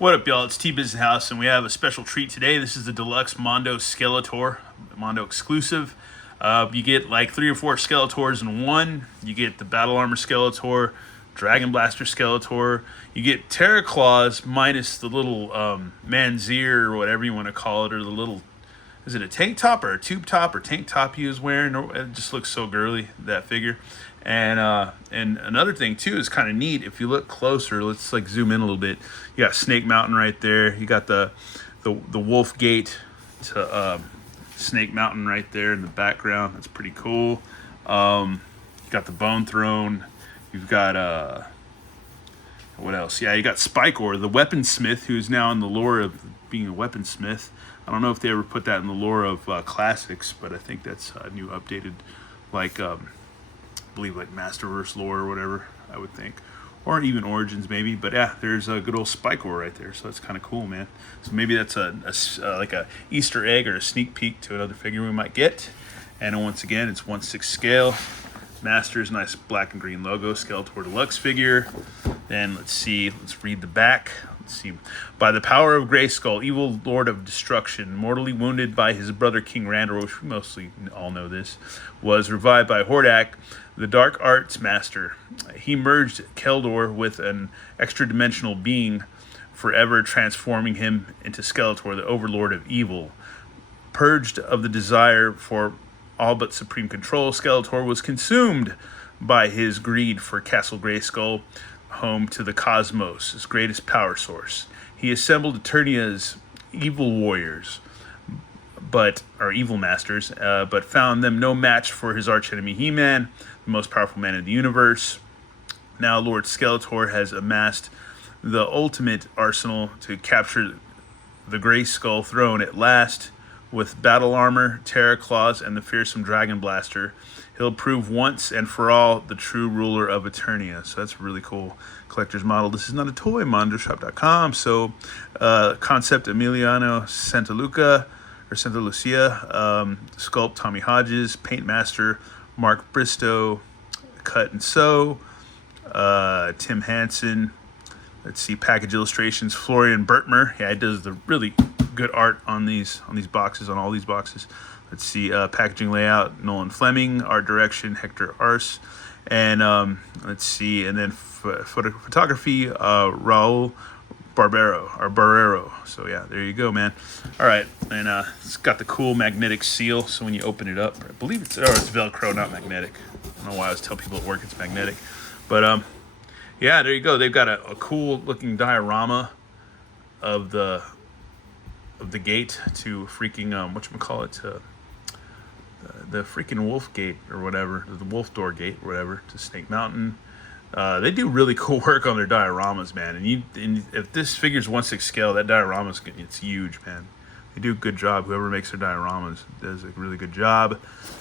What up, y'all? It's T-Business House, and we have a special treat today. This is the Deluxe Mondo Skeletor, Mondo exclusive. You get like 3 or 4 Skeletors in one. You get the Battle Armor Skeletor, Dragon Blaster Skeletor. You get Terra Claws minus the little Manzir or whatever you want to call it, or the little, is it a tank top or a tube top or tank top he was wearing? It just looks so girly, that figure. And another thing too is kind of neat. If you look closer, let's like zoom in a little bit. You got Snake Mountain right there. You got the Wolf Gate to Snake Mountain right there in the background. That's pretty cool. You got the Bone Throne. You've got what else? Yeah, you got Spikor, the weaponsmith, who's now in the lore of being a weaponsmith. I don't know if they ever put that in the lore of classics, but I think that's a new updated, like I believe like Masterverse lore or whatever, I would think, or even Origins maybe. But yeah, there's a good old Spikor right there, so that's kind of cool, man. So maybe that's like a Easter egg or a sneak peek to another figure we might get. And once again, it's 1/6 scale. Masters, nice black and green logo, Skeletor Deluxe figure. Then let's read the back. Let's see. By the power of Grayskull, evil lord of destruction, mortally wounded by his brother King Randor, which we mostly all know this, was revived by Hordak, the dark arts master. He merged Keldor with an extra-dimensional being, forever transforming him into Skeletor, the overlord of evil. Purged of the desire for all but supreme control, Skeletor was consumed by his greed for Castle Grayskull, home to the cosmos, his greatest power source. He assembled Eternia's evil warriors, evil masters, but found them no match for his archenemy He-Man, the most powerful man in the universe. Now Lord Skeletor has amassed the ultimate arsenal to capture the Grayskull throne at last. With battle armor, Terra Claws, and the fearsome Dragon Blaster, he'll prove once and for all the true ruler of Eternia. So that's really cool. Collector's model. This is not a toy, mondoshop.com. So concept Emiliano Santaluca, or Santa Lucia. Sculpt Tommy Hodges. Paint master Mark Bristow. Cut and sew Tim Hansen. Let's see, package illustrations Florian Bertmer. Yeah, he does the really good art on these boxes, on all these boxes. Let's see, packaging layout Nolan Fleming, art direction Hector Ars, and let's see, and then photography Raul Barrero. So yeah, there you go, man. All right, and it's got the cool magnetic seal. So when you open it up, I believe it's Velcro, not magnetic. I don't know why I always tell people at work it's magnetic, but yeah, there you go. They've got a cool looking diorama of the gate to freaking whatchamacallit, the freaking Wolf Gate or whatever, the Wolf Door Gate or whatever, to Snake Mountain. They do really cool work on their dioramas, man. And if this figure's 1/6 scale, that it's huge, man. They do a good job. Whoever makes their dioramas does a really good job.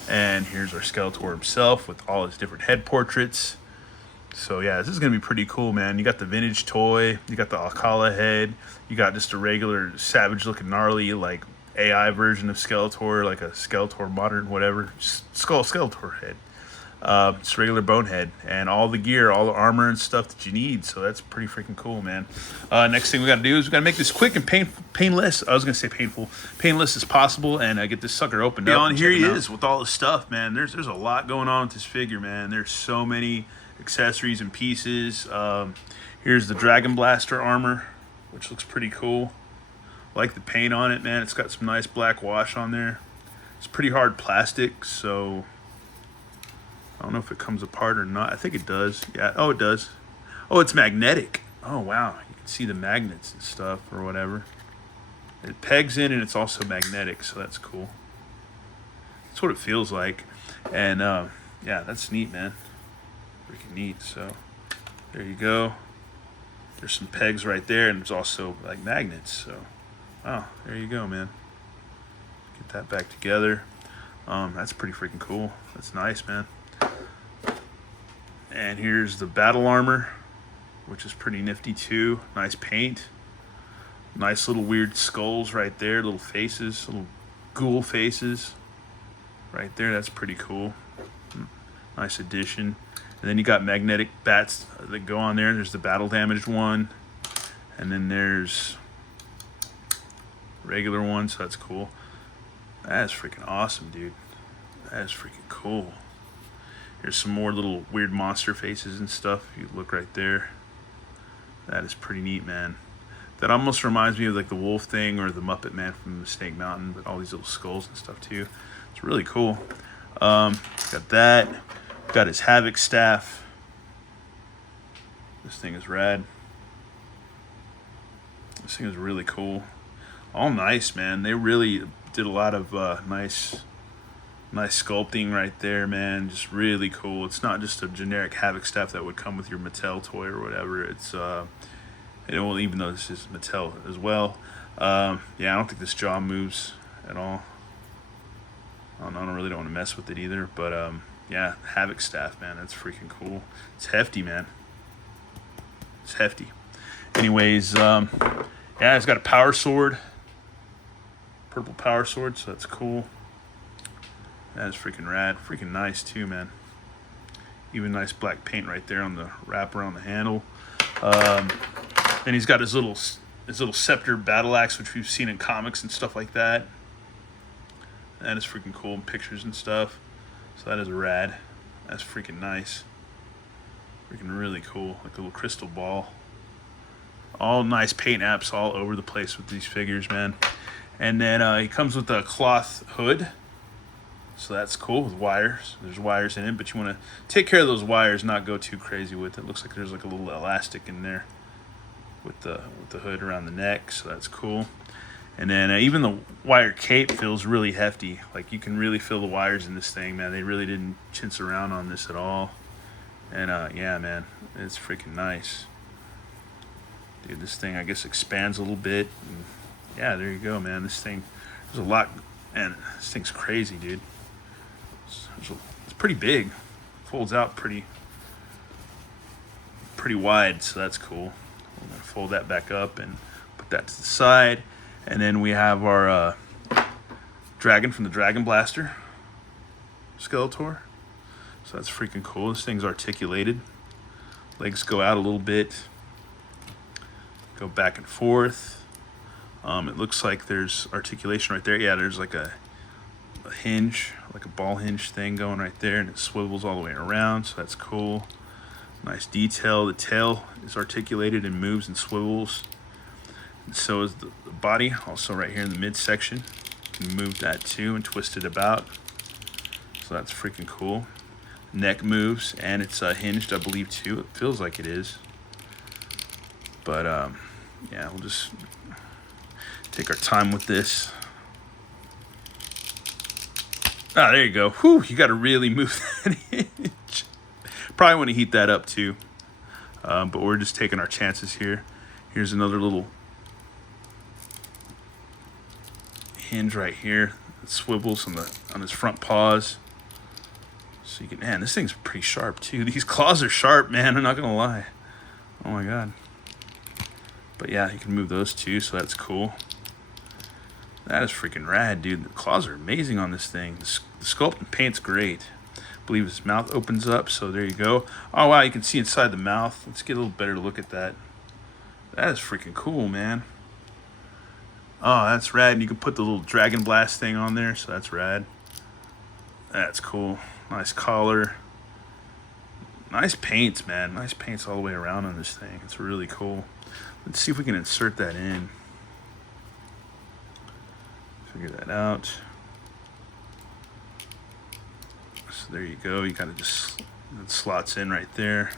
And here's our Skeletor himself with all his different head portraits. So yeah, this is going to be pretty cool, man. You got the vintage toy, you got the Alcala head, you got just a regular savage looking gnarly like AI version of Skeletor, like a Skeletor modern whatever, Skeletor head. It's regular bonehead, and all the gear, all the armor and stuff that you need. So that's pretty freaking cool, man. Next thing we got to do is we got to make this quick and painless. I was going to say painless as possible, and get this sucker opened up. And here he is with all the stuff, man. There's a lot going on with this figure, man. There's so many accessories and pieces. Here's the Dragon Blaster armor, which looks pretty cool. I like the paint on it, man. It's got some nice black wash on there. It's pretty hard plastic, so I don't know if it comes apart or not. I think it does. Yeah. Oh, it does. Oh, it's magnetic. Oh, wow. You can see the magnets and stuff or whatever. It pegs in, and it's also magnetic, so that's cool. That's what it feels like. And yeah, that's neat, man. Freaking neat. So there you go. There's some pegs right there, and there's also like magnets. So wow, there you go, man. Get that back together. That's pretty freaking cool. That's nice, man. And here's the battle armor, which is pretty nifty too. Nice paint. Nice little weird skulls right there, little faces, little ghoul faces right there. That's pretty cool. Nice addition. And then you got magnetic bats that go on there. There's the battle damaged one. And then there's regular one, so that's cool. That is freaking awesome, dude. That is freaking cool. Here's some more little weird monster faces and stuff. If you look right there, that is pretty neat, man. That almost reminds me of like the wolf thing or the Muppet Man from the Snake Mountain, but all these little skulls and stuff too. It's really cool. Got that. Got his Havoc staff. This thing is rad. This thing is really cool. All nice, man. They really did a lot of nice sculpting right there, man. Just really cool. It's not just a generic Havoc staff that would come with your Mattel toy or whatever. It's even though this is Mattel as well. Yeah, I don't think this jaw moves at all. I really don't want to mess with it either. But yeah, Havoc staff, man. That's freaking cool. It's hefty, man. It's hefty. Anyways, yeah, it's got a power sword. Purple power sword, so that's cool. That is freaking rad. Freaking nice too, man. Even nice black paint right there on the wrapper on the handle. And he's got his little scepter battle axe, which we've seen in comics and stuff like that. That is freaking cool in pictures and stuff. So that is rad. That's freaking nice. Freaking really cool. Like a little crystal ball. All nice paint apps all over the place with these figures, man. And then he comes with a cloth hood. So that's cool with wires. There's wires in it, but you want to take care of those wires, not go too crazy with it. Looks like there's like a little elastic in there with the hood around the neck, so that's cool. And then even the wire cape feels really hefty. Like you can really feel the wires in this thing, man. They really didn't chintz around on this at all. And yeah, man, it's freaking nice. Dude, this thing I guess expands a little bit. And yeah, there you go, man. This thing, there's a lot, and this thing's crazy, dude. It's pretty big. Folds out pretty wide, so that's cool. We're gonna fold that back up and put that to the side. And then we have our dragon from the Dragon Blaster, Skeletor. So that's freaking cool. This thing's articulated. Legs go out a little bit. Go back and forth. It looks like there's articulation right there. Yeah, there's like a hinge, like a ball hinge thing going right there, and it swivels all the way around, so that's cool. Nice detail. The tail is articulated and moves and swivels. And so is the body, also right here in the midsection. You can move that too and twist it about. So that's freaking cool. Neck moves, and it's hinged, I believe, too. It feels like it is. But, yeah, we'll just take our time with this. Ah, there you go. Whew, you got to really move that hinge. Probably want to heat that up, too. But we're just taking our chances here. Here's another little hinge right here. It swivels on his front paws. So you can, man, this thing's pretty sharp too. These claws are sharp, man. I'm not gonna lie. Oh my god. But yeah, you can move those too, so that's cool. That is freaking rad, dude. The claws are amazing on this thing. The sculpt and paint's great. I believe his mouth opens up, so there you go. Oh wow, you can see inside the mouth. Let's get a little better look at that. That is freaking cool, man. Oh, that's rad. And you can put the little Dragon Blast thing on there, so that's rad. That's cool. Nice collar. Nice paints, man. Nice paints all the way around on this thing. It's really cool. Let's see if we can insert that in. Figure that out. So there you go. You kind of just, it slots in right there.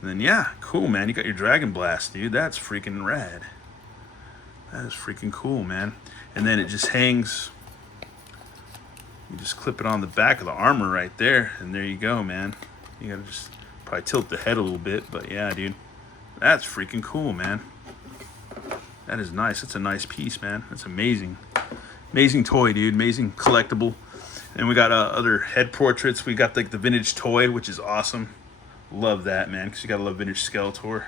And then, yeah, cool, man. You got your Dragon Blast, dude. That's freaking rad. That is freaking cool, man. And then it just hangs. You just clip it on the back of the armor right there, and there you go, man. You gotta just probably tilt the head a little bit, but yeah, dude. That's freaking cool, man. That is nice. That's a nice piece, man. That's amazing. Amazing toy, dude. Amazing collectible. And we got other head portraits. We got like the vintage toy, which is awesome. Love that, man, because you gotta love vintage Skeletor.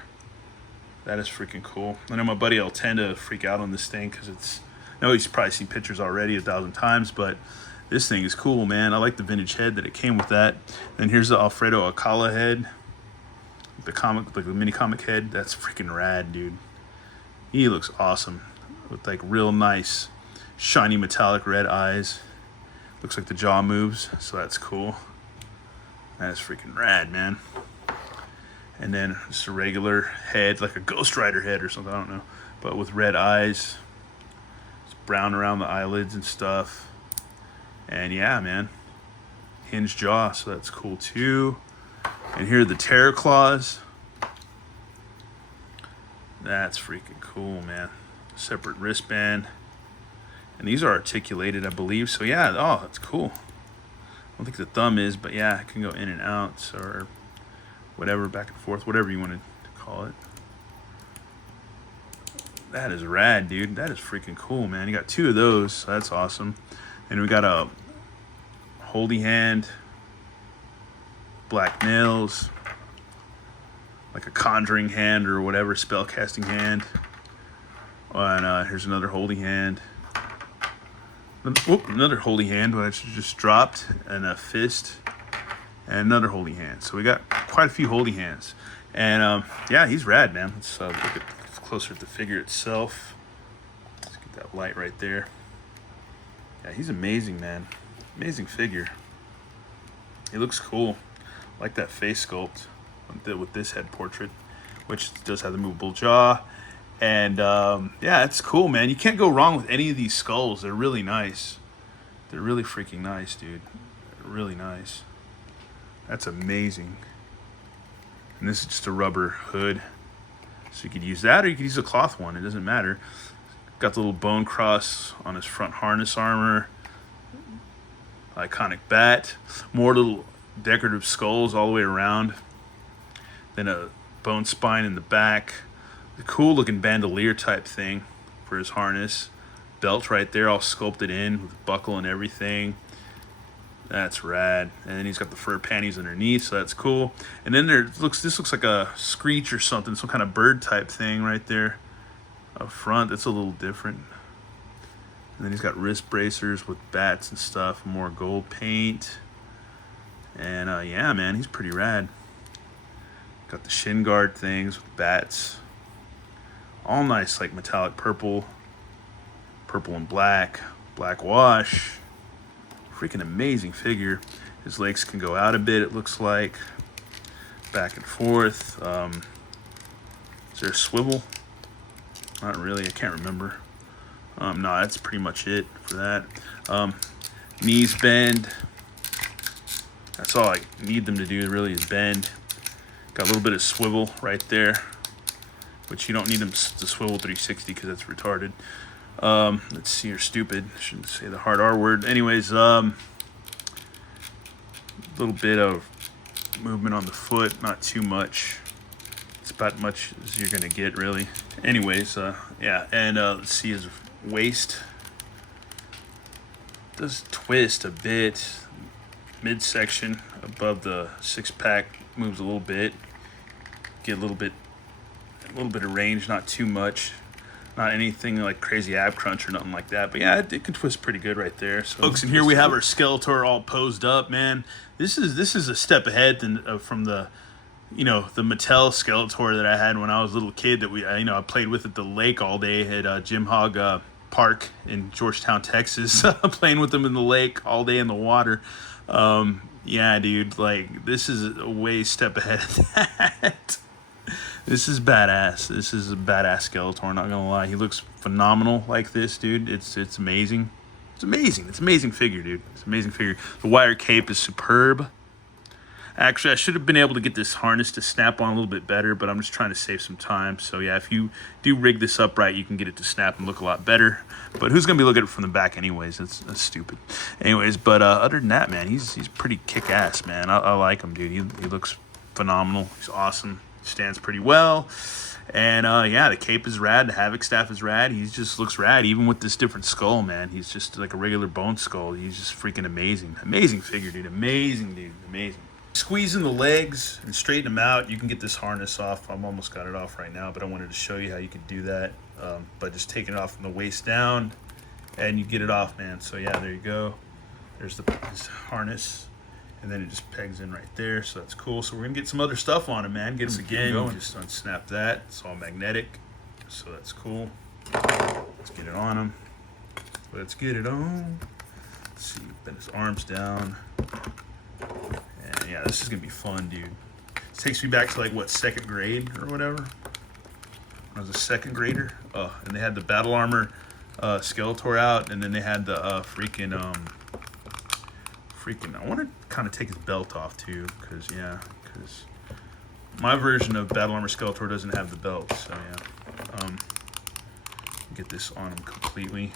That is freaking cool. I know my buddy will tend to freak out on this thing because it's, I know he's probably seen pictures already 1,000 times, but this thing is cool, man. I like the vintage head that it came with that. And here's the Alfredo Alcala head. the comic, like the mini comic head. That's freaking rad, dude. He looks awesome with like real nice, shiny metallic red eyes. Looks like the jaw moves, so that's cool. That's freaking rad, man. And then just a regular head, like a Ghost Rider head or something, I don't know, but with red eyes. It's brown around the eyelids and stuff. And yeah, man, hinged jaw, so that's cool too. And here are the terror claws. That's freaking cool, man. Separate wristband. And these are articulated, I believe. So yeah, oh, that's cool. I don't think the thumb is, but yeah, it can go in and out, so, or whatever, back and forth, whatever you want to call it. That is rad, dude. That is freaking cool, man. You got 2 of those, so that's awesome. And we got a holy hand, black nails, like a conjuring hand or whatever, spell casting hand. And here's another holy hand. Whoop, another holy hand, which just dropped, and a fist, and another holy hand. So we got quite a few holy hands. And yeah, he's rad, man. Let's look at closer at the figure itself. Let's get that light right there. Yeah, he's amazing, man. Amazing figure. He looks cool. I like that face sculpt with this head portrait, which does have the movable jaw. And yeah, it's cool, man. You can't go wrong with any of these skulls. They're really nice. They're really freaking nice, dude. They're really nice. That's amazing. And this is just a rubber hood. So you could use that or you could use a cloth one. It doesn't matter. Got the little bone cross on his front harness armor. Iconic bat. More little decorative skulls all the way around. Then a bone spine in the back. The cool looking bandolier type thing for his harness. Belt right there all sculpted in with buckle and everything. That's rad. And then he's got the fur panties underneath, so that's cool. And then this looks like a screech or something, some kind of bird type thing right there up front. That's a little different. And then he's got wrist bracers with bats and stuff, more gold paint. And yeah, man, he's pretty rad. Got the shin guard things with bats. All nice, like metallic purple, purple and black, black wash. Freaking amazing figure. His legs can go out a bit, it looks like. Back and forth. Is there a swivel? Not really, I can't remember. No, that's pretty much it for that. Knees bend. That's all I need them to do really is bend. Got a little bit of swivel right there, which you don't need them to swivel 360 because that's retarded. Let's see, you're stupid. I shouldn't say the hard R word. Anyways, little bit of movement on the foot, not too much. It's about much as you're gonna get, really. Anyways, yeah, and let's see his waist. Does twist a bit. Midsection above the 6-pack moves a little bit. Get a little bit of range, not too much. Not anything like crazy ab crunch or nothing like that. But yeah, it can twist pretty good right there. So folks, and here we have our Skeletor all posed up, man. This is a step ahead than from the, you know, the Mattel Skeletor that I had when I was a little kid that I played with at the lake all day at Jim Hog Park in Georgetown, Texas. Playing with them in the lake all day in the water. Yeah, dude, like this is a way step ahead of that. This is badass. This is a badass Skeletor, not gonna lie. He looks phenomenal like this, dude. It's amazing. It's amazing. It's an amazing figure, dude. It's an amazing figure. The wire cape is superb. Actually, I should have been able to get this harness to snap on a little bit better, but I'm just trying to save some time. So yeah, if you do rig this up right, you can get it to snap and look a lot better. But who's gonna be looking at it from the back anyways? That's stupid. Anyways, but other than that, man, he's pretty kick-ass, man. I like him, dude. He looks phenomenal. He's awesome. Stands pretty well. And yeah, the cape is rad. The Havoc staff is rad. He just looks rad, even with this different skull, man. He's just like a regular bone skull. He's just freaking amazing. Amazing figure, dude. Amazing, dude. Amazing. Squeezing the legs and straighten them out, you can get this harness off. I'm almost got it off right now, but I wanted to show you how you could do that by just taking it off from the waist down, and you get it off, man. So yeah, there you go. There's his harness. and then it just pegs in right there, so that's cool. So we're gonna get some other stuff on him, man. Get him again. You just unsnap that. It's all magnetic, so that's cool. Let's get it on him. Let's get it on. Let's see, bend his arms down. And yeah, this is gonna be fun, dude. This takes me back to like what, 2nd grade or whatever. When I was a 2nd grader. And they had the battle armor Skeletor out, and then they had the freaking I want to kind of take his belt off too, because my version of battle armor Skeletor doesn't have the belt, so yeah. Get this on him completely.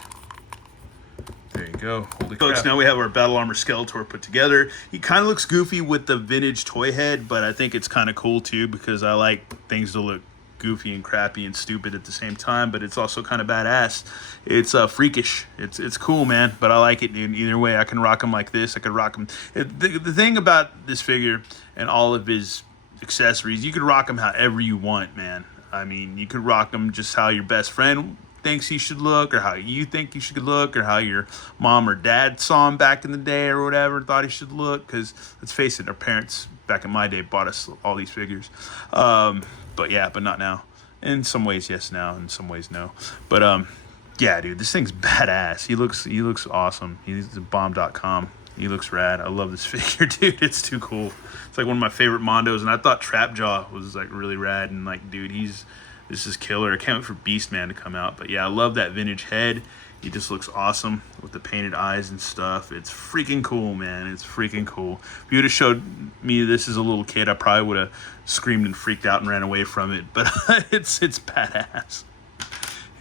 There you go. Holy crap. Folks, now we have our battle armor Skeletor put together. He kind of looks goofy with the vintage toy head, but I think it's kind of cool too, because I like things to look goofy and crappy and stupid at the same time, but it's also kind of badass. It's freakish. It's cool, man, but I like it, dude. Either way, I can rock him like this. I could rock him. The thing about this figure and all of his accessories, you could rock him however you want, man. I mean, you could rock him just how your best friend thinks he should look, or how you think he should look, or how your mom or dad saw him back in the day or whatever, thought he should look, because let's face it, our parents back in my day bought us all these figures. But yeah, but not now. In some ways, yes, now. In some ways, no. But yeah, dude, this thing's badass. He looks awesome. He's the bomb.com. He looks rad. I love this figure, dude. It's too cool. It's like one of my favorite Mondos, and I thought Trapjaw was like really rad, and like, dude, this is killer. I can't wait for Beastman to come out. But yeah, I love that vintage head. He just looks awesome with the painted eyes and stuff. It's freaking cool, man. It's freaking cool. If you would have showed me this as a little kid, I probably would have screamed and freaked out and ran away from it. But it's badass.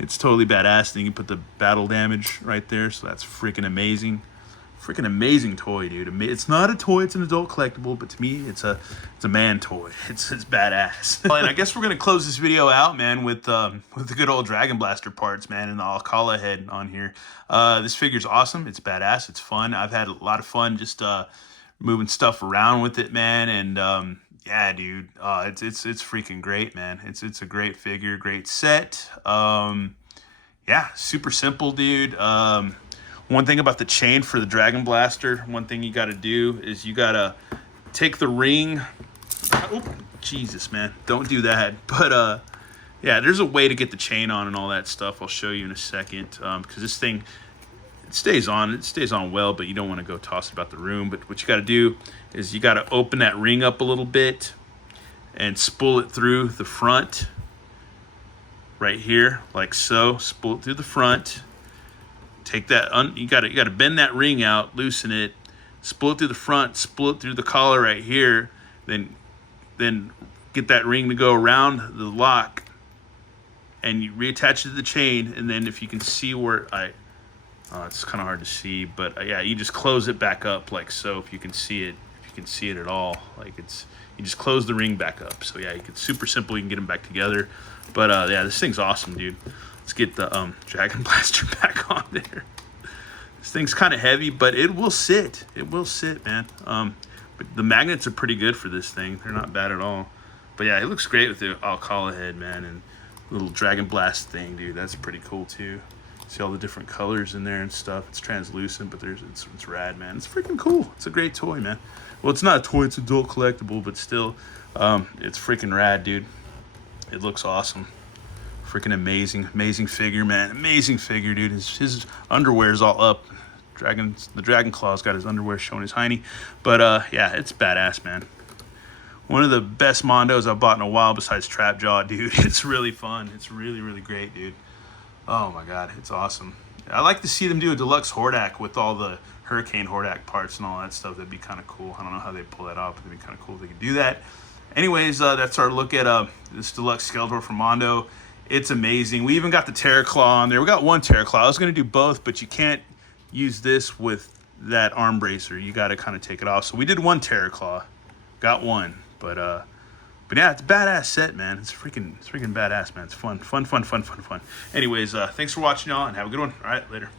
It's totally badass. Then you can put the battle damage right there, so that's freaking amazing. Freaking amazing toy, dude. It's not a toy, it's an adult collectible, but to me, it's a man toy. It's badass. And I guess we're gonna close this video out, man, with the good old Dragon Blaster parts, man, and the Alcala head on here. This figure's awesome. It's badass. It's fun. I've had a lot of fun just moving stuff around with it, man. And yeah, dude, it's freaking great, man. It's a great figure, great set. Yeah, super simple, dude. One thing about the chain for the Dragon Blaster, one thing you got to do is you got to take the ring. Oh, Jesus, man. Don't do that. But, yeah, there's a way to get the chain on and all that stuff. I'll show you in a second. Because this thing, it stays on well, but you don't want to go toss it about the room. But what you got to do is you got to open that ring up a little bit and spool it through the front right here, like so. Spool it through the front. Take that, you got to bend that ring out, loosen it, spool it through the front, spool it through the collar right here, then get that ring to go around the lock, and you reattach it to the chain, and then if you can see where it's kind of hard to see, but yeah, you just close it back up like so. If you can see it at all, like you just close the ring back up. So yeah, it's super simple. You can get them back together, but yeah, this thing's awesome, dude. Let's get the Dragon Blaster back on there. This thing's kind of heavy, but it will sit. It will sit, man. But the magnets are pretty good for this thing. They're not bad at all. But yeah, it looks great with the Alcala head, man, and little Dragon Blast thing, dude. That's pretty cool too. See all the different colors in there and stuff. It's translucent, but it's rad, man. It's freaking cool. It's a great toy, man. Well, it's not a toy. It's adult collectible, but still, it's freaking rad, dude. It looks awesome. Freaking amazing figure, man. Amazing figure, dude. His underwear is all up. The Dragon Claw's got his underwear showing his hiney. But yeah, it's badass, man. One of the best Mondos I've bought in a while besides Trapjaw, dude. It's really fun. It's really great, dude. Oh my god, it's awesome. I like to see them do a deluxe Hordak with all the Hurricane Hordak parts and all that stuff. That'd be kind of cool. I don't know how they pull that off, but it'd be kind of cool if they could do that. Anyways, that's our look at this deluxe Skeletor from Mondo. It's amazing. We even got the Terror Claw on there. We got one Terror Claw. I was going to do both, but you can't use this with that arm bracer. You got to kind of take it off. So we did one Terror Claw. Got one. But yeah, it's a badass set, man. It's freaking badass, man. It's fun. Anyways, thanks for watching, y'all, and have a good one. All right, later.